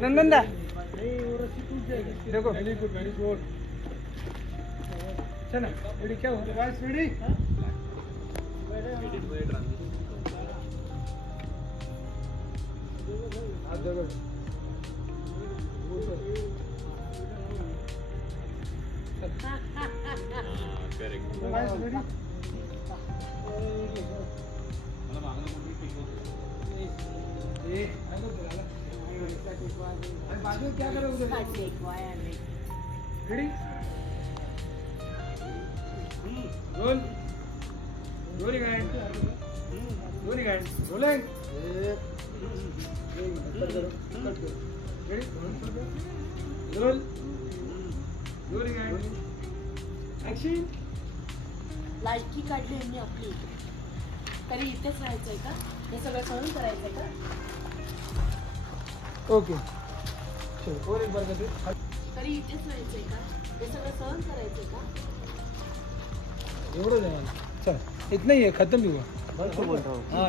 नंदन दा देखो चला रेडी क्या हो गाइस रेडी बाजू क्या करोगे ready roll rolling end rolling ready roll rolling end action लायकी काढली यांनी आपली तरी इथेच राहायचंय का हे सगळं सहन करायचंय का ओके चलो और एक बार करते तरी इथेच राहायचंय का हे सगळं सहन करायचंय का एवढं जमा चल इतना ही है खत्म भी हुआ हाँ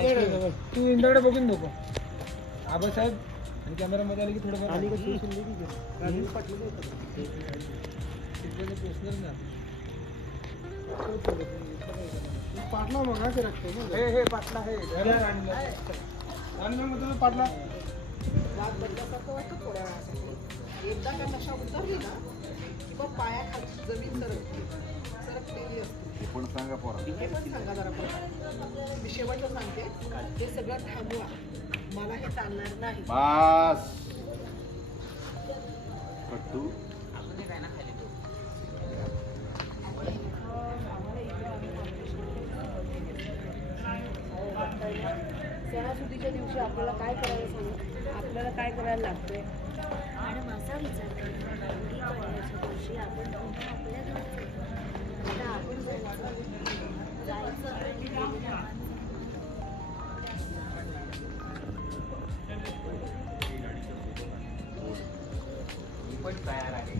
तू इंद्राकडे बघून नको आबासाहेब आणि कॅमेरामध्ये आले की थोडं आणि पाटला मग ते रखते हे पाटला हे आणि मग तुम्ही पाटला वाद बदलासारखं वाटतं थोड्या वेळासाठी एकदा का नशा उतरली ना की मग पायाखालची जमीन सरकलेली असते पण सांगा पोरा हे पण सांगा जरा परत मी शेवटचं सांगते ते सगळं थांबवा मला हे चालणार नाही बस कट्टू सणासुदीच्या दिवशी आपल्याला काय करायला सांगू आपल्याला काय करायला लागतंय मॅडम असा विचार करा गुढी पाडव्याच्या दिवशी आपण पुन्हा आपल्या घरी आता आपण जायचं आणि गेलेल्या पण तयार आहे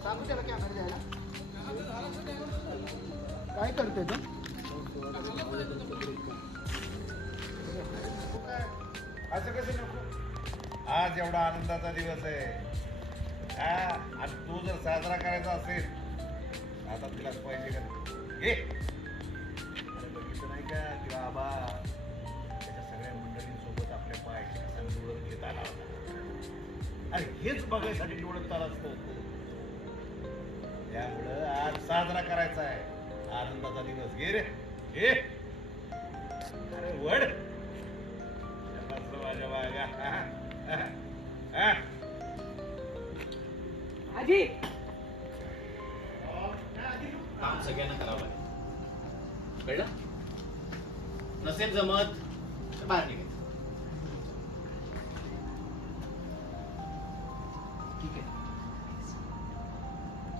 सांगू त्याला कॅमेरा द्यायला काय करते तो असं कसं नको आज एवढा आनंदाचा दिवस आहे आणि तू जर साजरा करायचा असेल आता तिलाच पाहिजे का घे अरे बघितलं नाही का की बाबा त्याच्या सगळ्या मंडळींसोबत आपल्या पायाशी कसा डोळत घेत आला होता अरे हेच बघायसाठी डोळत आला असतो त्यामुळं आज साजरा करायचा आहे आनंदाचा दिवस घे रे घे अरे वड माझ्या बागा आजी काम सगळ्यांना करावं लागेल कळलं नसेल जमत तर बाहेर निघायचं ठीक आहे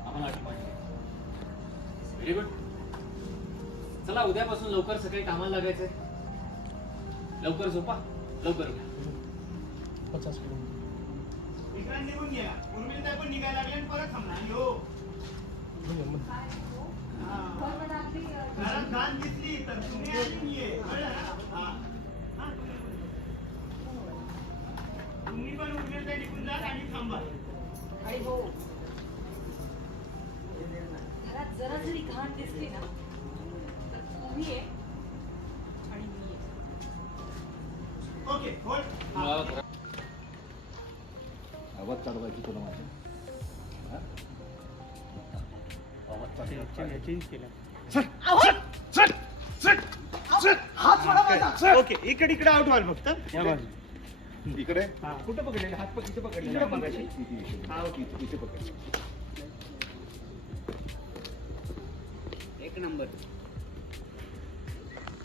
आम्हाला आठवण व्हेरी गुड चला उद्यापासून लवकर सकाळी कामाला लागायचंय लवकर झोपा लवकर उठा 50 इकडे निघून गेला उर्मिलता पण निघायला लागले आणि परत थांबला हो घाण दिसली तर तुम्ही अजून ये तुम्ही पण उर्मिलता निघून जा आणि थांबा आणि हो घरात जरा जरी घाण दिसली ना तर तुम्ही ये आणि मी ये ओके होल्ड आवाज चढवायची तुला माझ्या ओके इकडे इकडे आउट व्हाल फक्त इकडे कुठं पकडलेले हात पकडले पकडले इथे पकड एक नंबर